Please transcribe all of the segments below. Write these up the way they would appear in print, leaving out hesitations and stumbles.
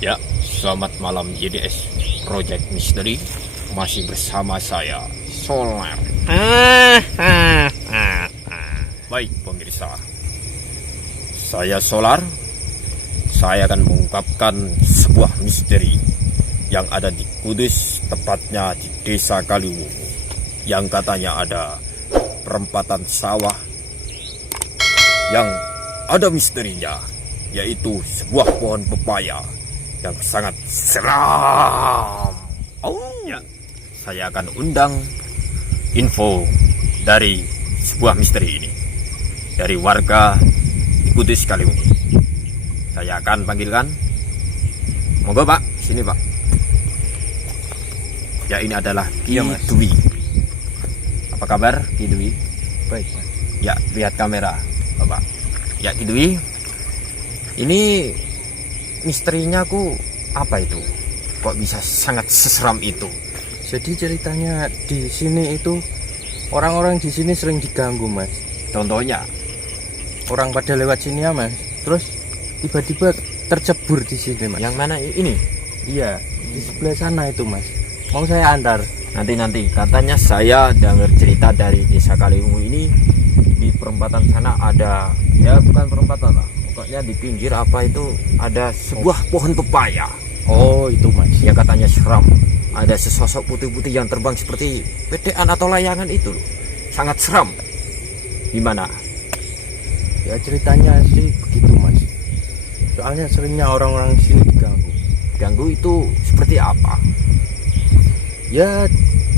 Ya, selamat malam YDS Project Mystery. Masih bersama saya, Solar. Baik pemirsa, saya Solar. Saya akan mengungkapkan sebuah misteri yang ada di Kudus, tepatnya di Desa Kaliwungu, yang katanya ada perempatan sawah yang ada misterinya, yaitu sebuah pohon pepaya yang sangat seram. Ya, saya akan undang info dari sebuah misteri ini dari warga di Kudus Kaliwungu. Saya akan panggilkan. Monggo Pak, sini Pak. Ya, ini adalah Ki Dwi. Apa kabar Ki Dwi? Baik Mas. Ya, lihat kamera Bapak. Ya Ki Dwi, ini misterinya aku apa itu? Kok bisa sangat seseram itu? Jadi ceritanya di sini itu orang-orang di sini sering diganggu Mas. Contohnya, Orang pada lewat sini ya Mas. Terus tiba-tiba tercebur di sini Mas. yang mana ini? Iya, di sebelah sana itu Mas. Mau saya antar? Nanti katanya saya dengar cerita dari Desa Kaliwungu ini, di perempatan sana ada, ya bukan perempatan lah, pokoknya di pinggir apa itu ada sebuah pohon pepaya. Oh, itu Mas. Ya katanya seram. Ada sesosok putih-putih yang terbang seperti petean atau layangan itu loh. Sangat seram. Gimana? Ya ceritanya sih begitu Mas. Soalnya seringnya orang-orang di sini diganggu. Ganggu itu seperti apa? Ya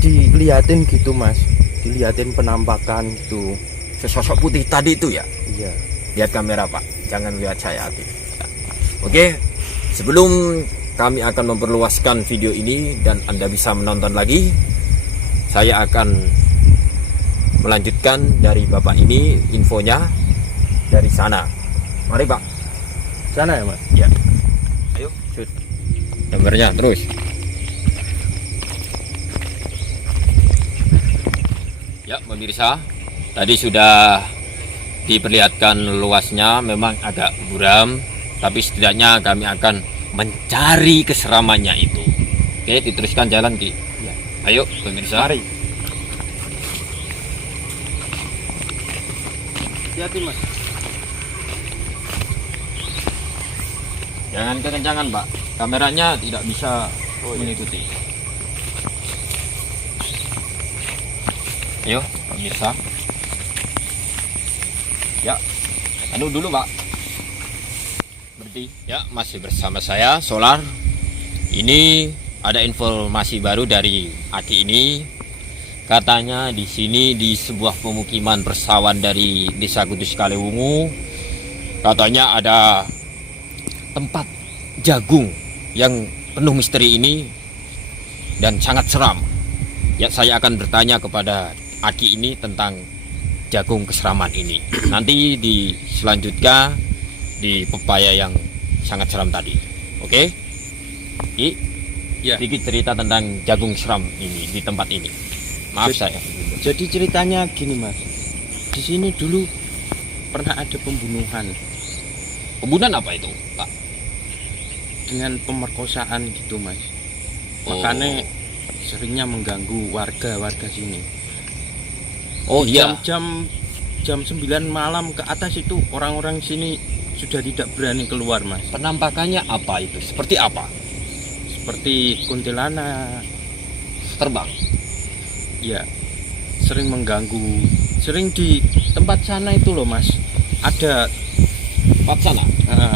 dilihatin gitu Mas. Dilihatin penampakan gitu. Sesosok putih tadi itu ya? Iya. Lihat kamera Pak, jangan lihat saya. Oke, sebelum kami akan memperluaskan video ini dan Anda bisa menonton lagi, saya akan melanjutkan dari Bapak ini infonya dari sana. Mari Pak. Sana ya Mas? Ya. Ayo, shoot. Gambarnya terus. Ya, pemirsa, tadi sudah diperlihatkan luasnya, memang agak buram, tapi setidaknya kami akan mencari keseramannya itu. Oke, diteruskan jalan Ki. Ya. Ayo pemirsa. Mari. Hati-hati Mas. Jangan kekencangan Pak, kameranya tidak bisa mengikuti. Ayo pemirsa. Ya, anu dulu Pak. Berhenti. Ya, masih bersama saya Solar. Ini ada informasi baru dari Aki ini. Katanya di sini di sebuah pemukiman persawahan dari Desa Kudus Kaliwungu, katanya ada tempat jagung yang penuh misteri ini dan sangat seram. Ya, saya akan bertanya kepada Aki ini tentang jagung keseraman ini. Nanti di selanjutnya di pepaya yang sangat seram tadi. Oke? Ki, Ya. sedikit cerita tentang jagung seram ini di tempat ini. Maaf saya. Jadi ceritanya gini Mas. Di sini dulu pernah ada pembunuhan Pembunuhan apa itu, Pak? dengan pemerkosaan gitu Mas. Oh. Makanya seringnya mengganggu warga sini. Oh iya. Jam 9 malam ke atas itu orang-orang sini sudah tidak berani keluar Mas. Penampakannya apa itu? Seperti apa? Seperti kuntilanak. Terbang. Ya, sering mengganggu. Sering di tempat sana itu loh Mas. Ada Tempat sana.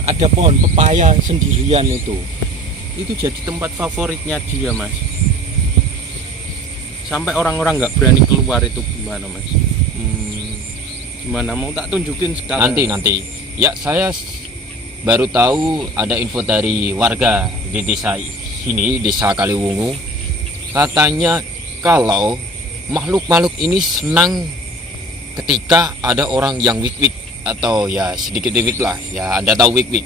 ada pohon pepaya sendirian itu. Itu jadi tempat favoritnya dia Mas. Sampai orang-orang nggak berani keluar itu gimana Mas? Gimana mau tak tunjukin sekarang? Nanti. Ya, saya baru tahu ada info dari warga di desa sini, Desa Kaliwungu. Katanya kalau makhluk-makhluk ini senang ketika ada orang yang wik-wik atau ya sedikit wik-wik lah. Ya, Anda tahu wik-wik.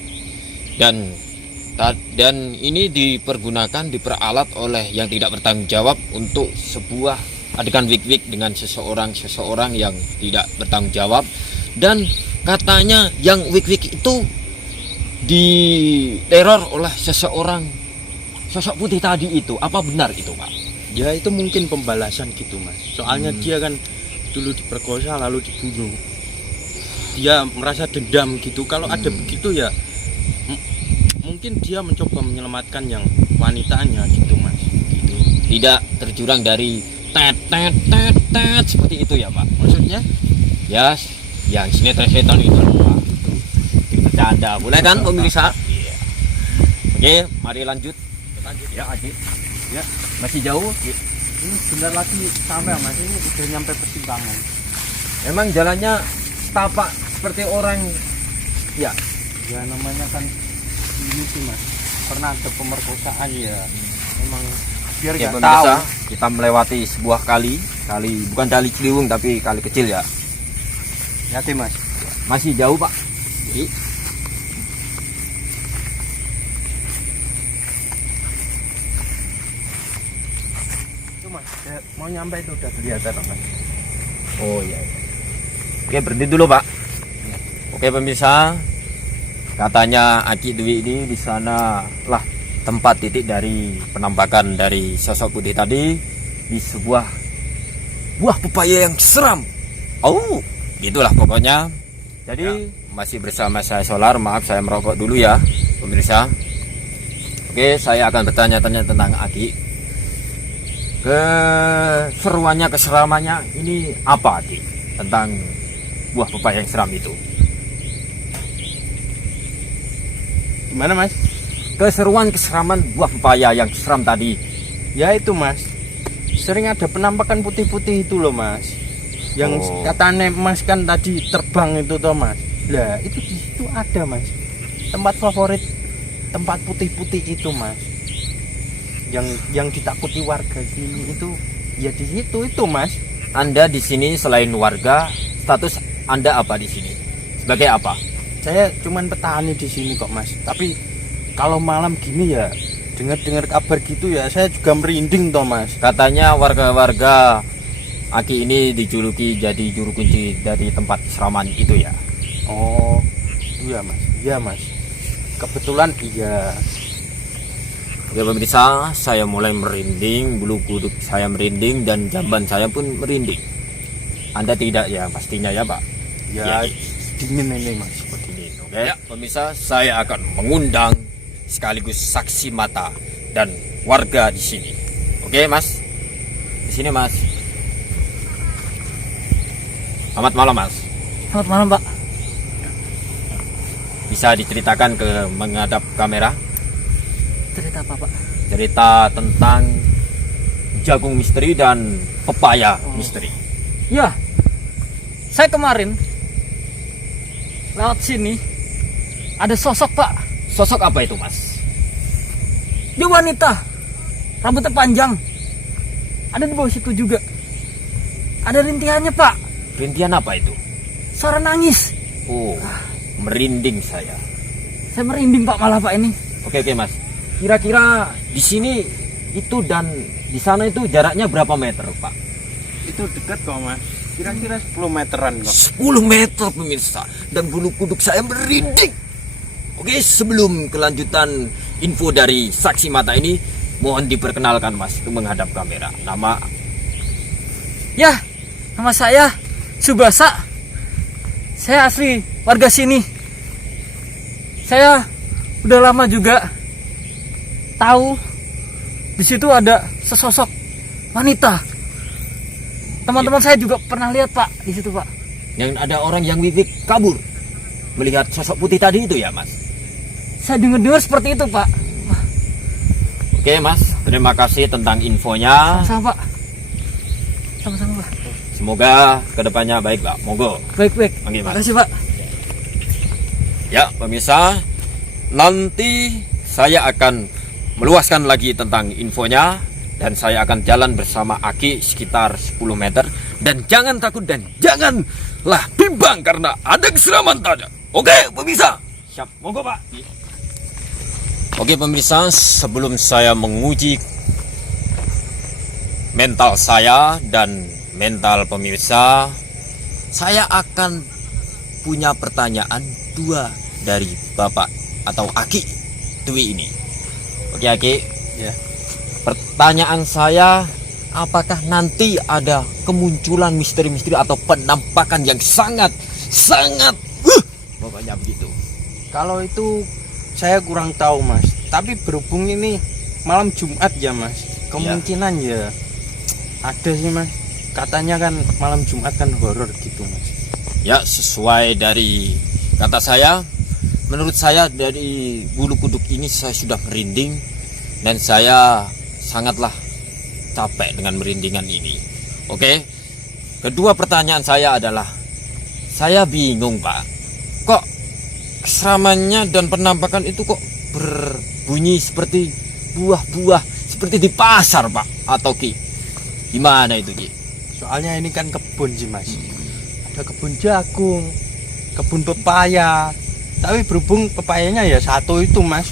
Dan ini diperalat oleh yang tidak bertanggung jawab untuk sebuah adegan wik-wik dengan seseorang yang tidak bertanggung jawab. Dan katanya yang wik-wik itu diteror oleh seseorang sosok putih tadi itu. Apa benar itu, Pak? Ya itu mungkin pembalasan gitu mas. Soalnya dia kan dulu diperkosa lalu dibunuh. Dia merasa dendam gitu. Kalau ada begitu ya mungkin dia mencoba menyelamatkan yang wanitanya gitu mas. Gitu. Tidak terjurang dari tet tet tet tet seperti itu ya, Pak? Maksudnya? Ya, yang sinetron-sinetron itu, Pak. Itu bercanda, boleh kan pemirsa? Iya. Oke, mari lanjut. Ya, Aji. Ya Masih jauh? ini sebentar lagi sampai mas. Ini udah nyampe persimpangan. Memang jalannya setapak seperti orang. Ya, Ya namanya kan ini sih mas. Pernah ada pemerkosaan ya. Memang biar oke nggak tahu. pemirsa, kita melewati sebuah kali bukan kali Ciliwung tapi kali kecil ya. Hati mas. Masih jauh, Pak. Jadi, Itu mas. Mau nyampe itu udah kelihatan mas. oh iya. Oke, berhenti dulu, Pak. Oke pemirsa, katanya Aki Dwi ini di sana lah tempat titik dari penampakan dari sosok putih tadi di sebuah buah pepaya yang seram. Oh, gitulah pokoknya. Jadi masih bersama saya Solar. Maaf saya merokok dulu ya pemirsa. Oke, saya akan bertanya-tanya tentang Aki. Keseruannya, keseramannya ini apa, Aki? Tentang buah pepaya yang seram itu. Gimana mas? Keseruan keseraman buah pepaya yang seram tadi. Ya itu mas. Sering ada penampakan putih-putih itu loh mas. Yang Oh. katanya mas kan tadi terbang itu toh mas. Lah itu di situ ada mas. Tempat favorit tempat putih-putih itu mas. Yang ditakuti warga sini itu ya di situ itu mas. Anda di sini selain warga, status Anda apa di sini? Sebagai apa? Saya cuman petani di sini kok mas. Tapi kalau malam gini ya dengar kabar gitu ya saya juga merinding toh mas. Katanya warga-warga Aki ini dijuluki jadi juru kunci dari tempat seraman itu ya. Oh iya mas. Iya mas. Kebetulan iya. Ya pemirsa, saya mulai merinding, bulu kuduk saya merinding dan jamban saya pun merinding. Anda tidak ya pastinya ya, Pak? Ya, Ya. dingin ini mas. Seperti ini. Oke, ya, pemirsa, saya akan mengundang sekaligus saksi mata dan warga di sini. Oke, Mas. Di sini, Mas. Selamat malam, Mas. Selamat malam pak. Bisa diceritakan ke menghadap kamera Cerita apa pak? cerita tentang jagung misteri dan pepaya misteri. Ya, saya kemarin lewat sini ada sosok pak. Sosok apa itu, Mas? Dia wanita, rambutnya panjang. Ada di bawah situ juga. Ada rintihannya pak. Rintian apa itu? Suara nangis. Oh, merinding saya. Saya merinding pak malah pak ini. Oke, Mas. Kira-kira di sini itu dan di sana itu jaraknya berapa meter, Pak? Itu dekat kok mas. Kira-kira 10 meteran kok. 10 meter pemirsa. Dan bulu kuduk saya merinding. Oke, sebelum kelanjutan info dari saksi mata ini, mohon diperkenalkan Mas, itu menghadap kamera. Nama Ya, nama saya Subasa. Saya asli warga sini. Saya udah lama juga tahu di situ ada sesosok wanita. Teman-teman saya juga pernah lihat pak di situ pak. yang ada orang yang wibik kabur melihat sosok putih tadi itu ya, Mas. Saya dengar seperti itu pak. Oke, Mas, terima kasih tentang infonya. Sama-sama pak. Sama-sama pak. Semoga kedepannya baik, Pak. Monggo. Baik-baik. Oke, Mas. Makasih pak. Ya, pemirsa, nanti saya akan meluaskan lagi tentang infonya dan saya akan jalan bersama Aki sekitar 10 meter dan jangan takut dan janganlah bimbang karena ada keseraman tadi. Oke, pemirsa. Siap, monggo, Pak. Oke, pemirsa, sebelum saya menguji mental saya dan mental pemirsa, saya akan punya pertanyaan dua dari Bapak atau Aki Dwi ini. Oke Aki, Ya. pertanyaan saya, apakah nanti ada kemunculan misteri-misteri atau penampakan yang sangat pokoknya begitu. Kalau itu saya kurang tahu Mas. Tapi berhubung ini malam Jumat ya Mas, kemungkinan ya ada sih Mas. Katanya kan malam Jumat kan horor gitu Mas. Ya, sesuai dari kata saya, menurut saya dari bulu kuduk ini saya sudah merinding dan saya sangatlah capek dengan merindingan ini. Oke. Kedua pertanyaan saya adalah, saya bingung Pak, kok keseраmannya dan penampakan itu kok berbunyi seperti buah-buah, seperti di pasar Pak atau Ki? Gimana itu Ki? Soalnya ini kan kebun sih Mas. Ada kebun jagung, kebun pepaya. Tapi berhubung pepayanya ya satu itu Mas.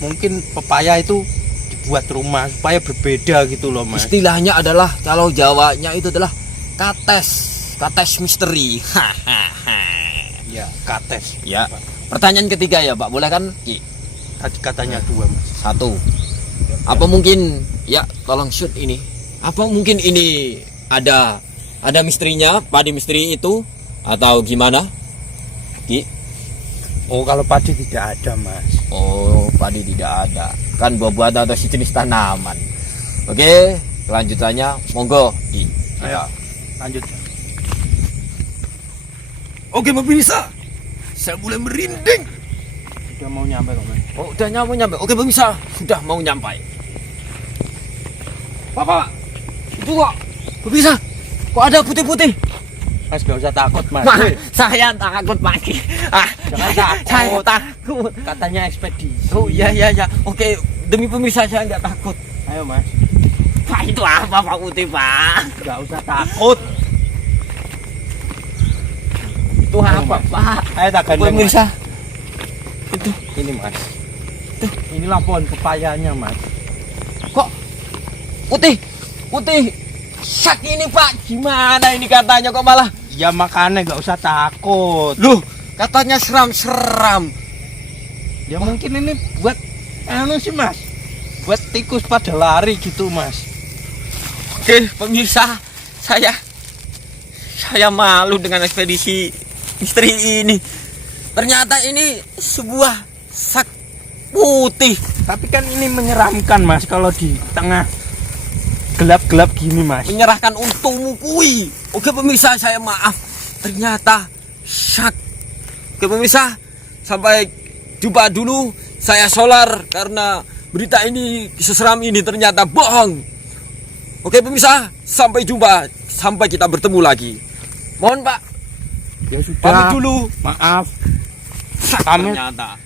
Mungkin pepaya itu dibuat rumah supaya berbeda gitu loh Mas. Istilahnya adalah, kalau Jawanya itu adalah kates misteri. Ya, kates. Ya. Pertanyaan ketiga ya Pak, boleh kan Ki? Tadi katanya 2 Mas. Satu, apa mungkin, ya tolong shoot ini, apa mungkin ini ada misterinya, padi misteri itu, atau gimana Ki? Oh, kalau padi tidak ada Mas. Oh, padi tidak ada, kan buah-buahan atau sejenis tanaman. Oke, kelanjutannya monggo Ki. Ayo, lanjut. Oke pemirsa, saya mulai merinding. Sudah mau nyampe kok Mas. Oh, udah nyampe. Oke pemirsa, sudah mau nyampe. Bapak, itu kok pemirsa, kok ada putih-putih? Mas gak usah takut Mas. Saya takut Pak. Jangan takut. Saya takut. Katanya ekspedisi. Oh iya. Oke, demi pemirsa saya nggak takut. Ayo Mas. Pak, itu apa Pak Putih Pak? Gak usah takut. Itu apa Pak? Ayo tak gandeng Pemirsa, Mas. Ini Mas. Inilah pohon pepayanya Mas. kok putih? Sak ini Pak, gimana ini katanya kok malah? Ya makanya gak usah takut. Loh, katanya seram. Ya mungkin ini buat sih Mas. Buat tikus pada lari gitu Mas. Oke pemirsa, saya malu dengan ekspedisi misteri ini. Ternyata ini sebuah sak putih. Tapi kan ini menyeramkan Mas kalau di tengah gelap-gelap gini Mas. Menyerahkan untungmu kui. Oke pemirsa, saya maaf. Ternyata sak. Oke pemirsa, sampai jumpa dulu. Saya Solar karena berita ini seseram ini ternyata bohong. Oke pemirsa, sampai jumpa. Sampai kita bertemu lagi. Mohon Pak, Ya sudah. pamit dulu. Maaf. Sak Kami- ternyata.